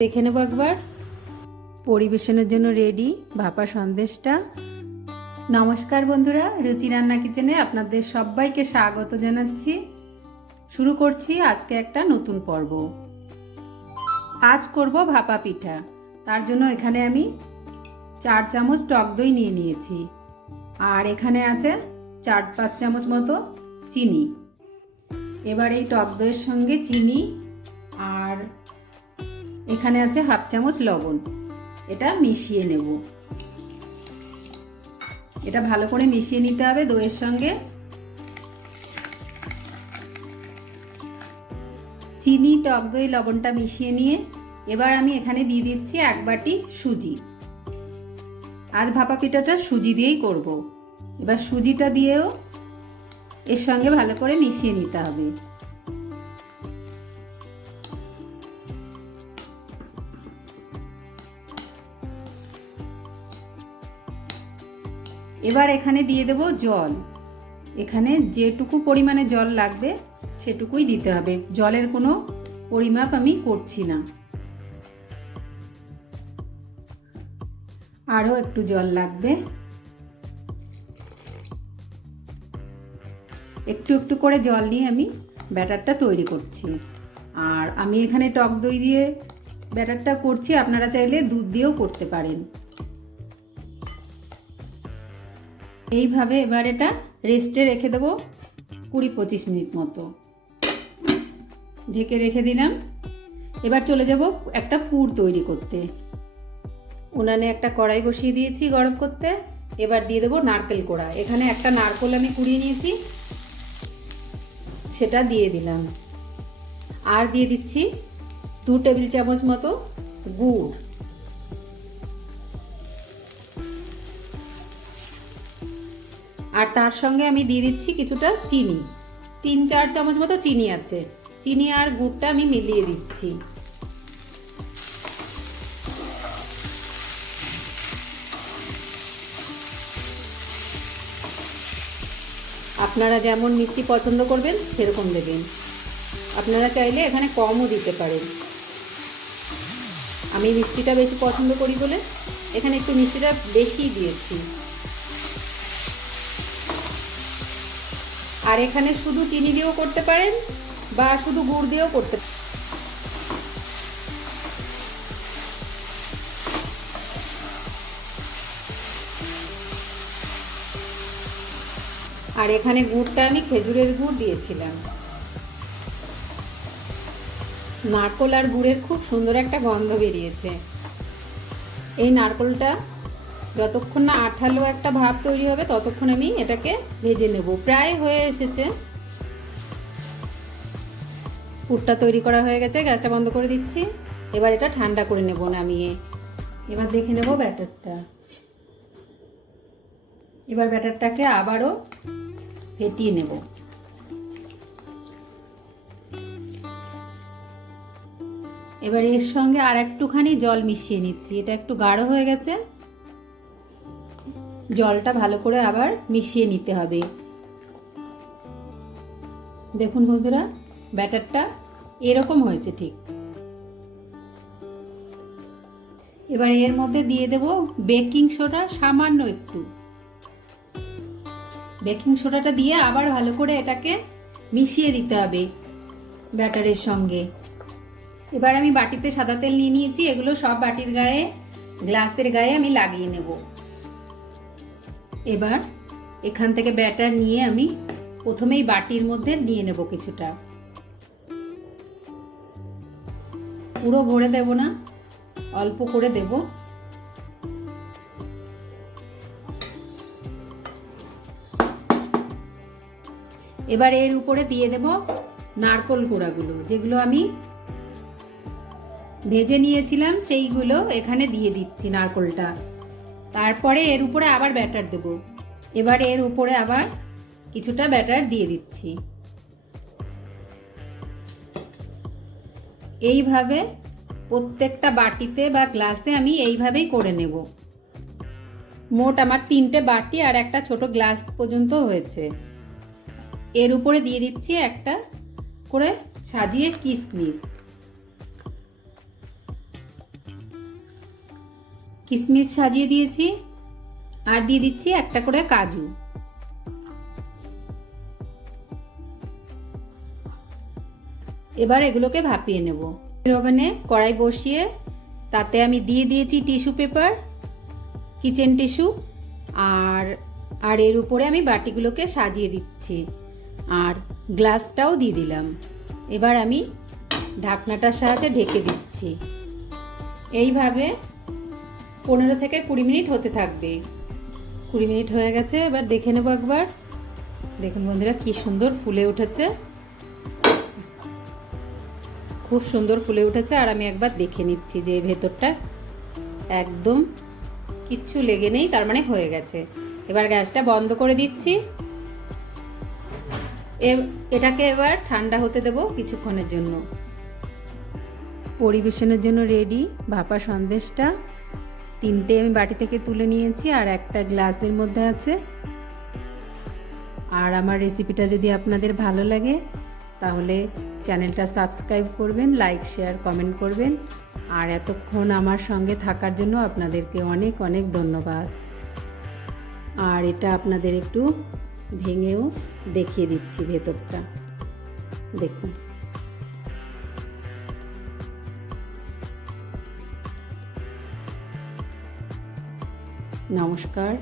দেখে নেব একবার। পরিবেশনের জন্য রেডি ভাপা সন্দেশটা। নমস্কার বন্ধুরা, রুচি রান্না কিচেনে আপনাদের সবাইকে স্বাগত জানাচ্ছি। শুরু করছি আজকে একটা নতুন পর্ব। আজ করব ভাপা পিঠা। তার জন্য এখানে আমি চার চামচ টক দই নিয়ে নিয়েছি। আর এখানে আছে চার পাঁচ চামচ মতো চিনি। এবার এই টক দইয়ের সঙ্গে চিনি আর এখানে আছে হাফ চামচ লবণ। এটা মিশিয়ে নেব। এটা ভালো করে মিশিয়ে নিতে হবে দইয়ের সঙ্গে। চিনি, টক দই, লবণটা মিশিয়ে নিয়ে এবার আমি এখানে দিয়ে দিচ্ছি এক বাটি সুজি। আজ ভাপা পিঠাটা সুজি দিয়েই করব। এবার সুজিটা দিয়েও এর সঙ্গে ভালো করে মিশিয়ে নিতে হবে। এবার এখানে দিয়ে দেব জল। এখানে যেটুকু পরিমাণে জল লাগবে, সেটুকুই দিতে হবে। জলের কোনো পরিমাপ আমি করছি না। আরও একটু জল লাগবে। একটু একটু করে জল নিয়ে আমি ব্যাটারটা তৈরি করছি। আর আমি এখানে টক দই দিয়ে ব্যাটারটা করছি, আপনারা চাইলে দুধ দিয়েও করতে পারেন। এইভাবে এবার এটা রেস্টে রেখে দেবো কুড়ি পঁচিশ মিনিট মতো। ঢেকে রেখে দিলাম। এবার চলে যাব একটা পুর তৈরি করতে। উনানে একটা কড়াই বসিয়ে দিয়েছি গরম করতে। এবার দিয়ে দেবো নারকেল কোড়া। এখানে একটা নারকেল আমি কুড়িয়ে নিয়েছি। সেটা দিয়ে দিলাম। আর দিয়ে দিচ্ছি দু টেবিল চামচ মতো গুড়। আর তার সঙ্গে আমি দিয়ে দিচ্ছি কিছুটা চিনি। তিন, চার চামচ মতো চিনি আছে। চিনি আর গুড়টা আমি মিলিয়ে দিচ্ছি। আপনারা যেমন মিষ্টি পছন্দ করবেন, সেরকম দেবেন। আপনারা চাইলে এখানে কমও দিতে পারেন। আমি মিষ্টিটা বেশি পছন্দ করি বলে এখানে একটু মিষ্টিটা বেশি দিয়েছি। আর এখানে শুধু চিনি দিয়েও করতে পারেন বা শুধু গুড় দিয়েও করতে আর এখানে গুড়টা আমি খেজুরের গুড় দিয়েছিলাম। নারকোল আর গুড়ের খুব সুন্দর একটা গন্ধ বেরিয়েছে। এই নারকোলটা যতক্ষণ না আঠালো একটা ভাব তৈরি হবে, ততক্ষণ আমি এটাকে ভেজে নেব। প্রায় হয়ে এসেছে। পুরটা তৈরি করা হয়ে গেছে, গ্যাসটা বন্ধ করে দিচ্ছি। এবার এটা ঠান্ডা করে নেব নামিয়ে। এবার দেখে নেব ব্যাটারটা। এবার ব্যাটারটাকে আবারও ফেটিয়ে নেব। এবার এর সঙ্গে আর একটুখানি জল মিশিয়ে নিচ্ছি। এটা একটু গাঢ় হয়ে গেছে। জলটা ভালো করে আবার মিশিয়ে নিতে হবে। দেখুন বন্ধুরা, ব্যাটারটা এরকম হয়েছে ঠিক। এবার এর মধ্যে দিয়ে দেব বেকিং সোডা সামান্য একটু। বেকিং সোডাটা দিয়ে আবার ভালো করে এটাকে মিশিয়ে দিতে হবে ব্যাটারের সঙ্গে। এবার আমি বাটিতে সাদা তেল নিয়ে নিয়েছি, এগুলো সব বাটির গায়ে, গ্লাসের গায়ে আমি লাগিয়ে নেব। এবার এখান থেকে ব্যাটার নিয়ে আমি প্রথমেই বাটির মধ্যে নিয়ে নেব কিছুটা। পুরো ভরে দেব না, অল্প করে দেব। এবার এর উপরে দিয়ে দেব নারকল কোড়াগুলো যেগুলো আমি ভেজে নিয়েছিলাম, সেইগুলো এখানে দিয়ে দিচ্ছি নারকলটা। তারপরে এর উপরে আবার ব্যাটার দেব। এবার এর উপরে আবার কিছুটা ব্যাটার দিয়ে দিচ্ছি। এইভাবে প্রত্যেকটা বাটিতে বা গ্লাসে আমি এইভাবেই করে নেব। মোট আমার তিনটে বাটি আর একটা ছোট গ্লাস পর্যন্ত হয়েছে। এর উপরে দিয়ে দিচ্ছি একটা করে সাজিয়ে কিসমিস। কিশমিশ সাজিয়ে দিয়েছি আর দিয়ে দিচ্ছি একটা করে কাজু। এবার এগুলোকে ভাপিয়ে নেব। ওভেনে কড়াই বসিয়ে তাতে আমি দিয়ে দিয়েছি টিস্যু পেপার কিচেন টিস্যু আর আর এর উপরে আমি বাটিগুলোকে সাজিয়ে দিচ্ছি। আর গ্লাসটাও দিয়ে দিলাম। এবার আমি ঢাকনাটার সাহায্যে ঢেকে দিচ্ছি। এইভাবে পনেরো থেকে কুড়ি মিনিট হতে থাকবে। কুড়ি মিনিট হয়ে গেছে, এবার দেখে নেব একবার। দেখুন বন্ধুরা, কি সুন্দর ফুলে উঠেছে। খুব সুন্দর ফুলে উঠেছে, আর আমি একবার দেখে নিচ্ছি যে ভেতরটা একদম কিচ্ছু লেগে নেই, তার মানে হয়ে গেছে। এবার গ্যাসটা বন্ধ করে দিচ্ছি। এটাকে এবার ঠান্ডা হতে দেব কিছুক্ষণের জন্য। পরিবেশনের জন্য রেডি, ভাপা সন্দেশটা। তিনটে আমি বাটি থেকে তুলে নিয়েছি আর একটা গ্লাসের মধ্যে আছে। আর আমার রেসিপিটা যদি আপনাদের ভালো লাগে, তাহলে চ্যানেলটা সাবস্ক্রাইব করবেন, লাইক, শেয়ার, কমেন্ট করবেন। আর এতক্ষণ আমার সঙ্গে থাকার জন্য আপনাদেরকে অনেক অনেক ধন্যবাদ। আর এটা আপনাদের একটু ভেঙেও দেখিয়ে দিচ্ছি ভেতরটা। দেখুন। নমস্কার।